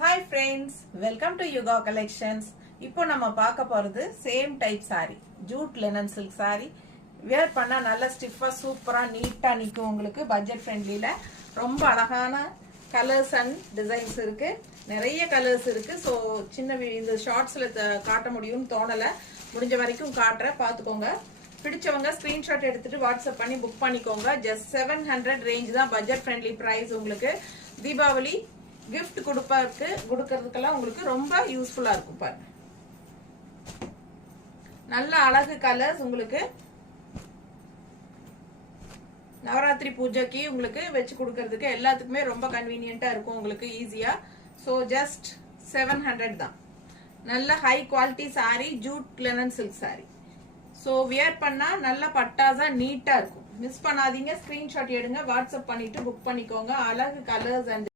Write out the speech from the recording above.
Hi friends, welcome to Yoga Collections. இப்போ நம்ம பார்க்க போறது same type saree, jute linen silk saree. Wear பண்ணா நல்ல ஸ்டிஃபா சூப்பரா நீட்டா நிக்கும். உங்களுக்கு பட்ஜெட் ஃப்ரெண்ட்லில ரொம்ப அழகான கலர்ஸ் அண்ட் டிசைன்ஸ் இருக்கு. நிறைய கலர்ஸ் இருக்கு. சோ சின்ன இந்த ஷார்ட்ஸ்ல காட்ட முடியும்னு தோணல. முடிஞ்ச வரைக்கும் காட்டுறேன், பாத்துக்கோங்க. பிடிச்சவங்க ஸ்கிரீன்ஷாட் எடுத்துட்டு வாட்ஸ்அப் பண்ணி புக் பண்ணிக்கோங்க. ஜஸ்ட் 700 ரேஞ்ச் தான், பட்ஜெட் ஃப்ரெண்ட்லி பிரைஸ். உங்களுக்கு தீபாவளி கிஃப்ட் கொடுக்கறதுக்கெல்லாம் உங்களுக்கு ரொம்ப யூஸ்ஃபுல்லா இருக்கும். பாருங்க, நல்ல அழகு கலர்ஸ். உங்களுக்கு நவராத்திரி பூஜைக்கு உங்களுக்கு வச்சு கொடுக்கறதுக்கு எல்லாத்துக்குமே ரொம்ப கன்வீனியன்ட்டா இருக்கும், உங்களுக்கு ஈஸியா. ஸோ ஜஸ்ட் 700 தான். நல்ல high quality sorry, Jude linen silk sorry. So wear பண்ணா நல்ல பட்டாசா நீட்டா இருக்கும். மிஸ் பண்ணாதீங்க, ஸ்கிரீன்ஷாட் எடுங்க, வாட்ஸ்அப் பண்ணிட்டு புக் பண்ணிக்கோங்க. அழகு கலர்ஸ் அண்ட்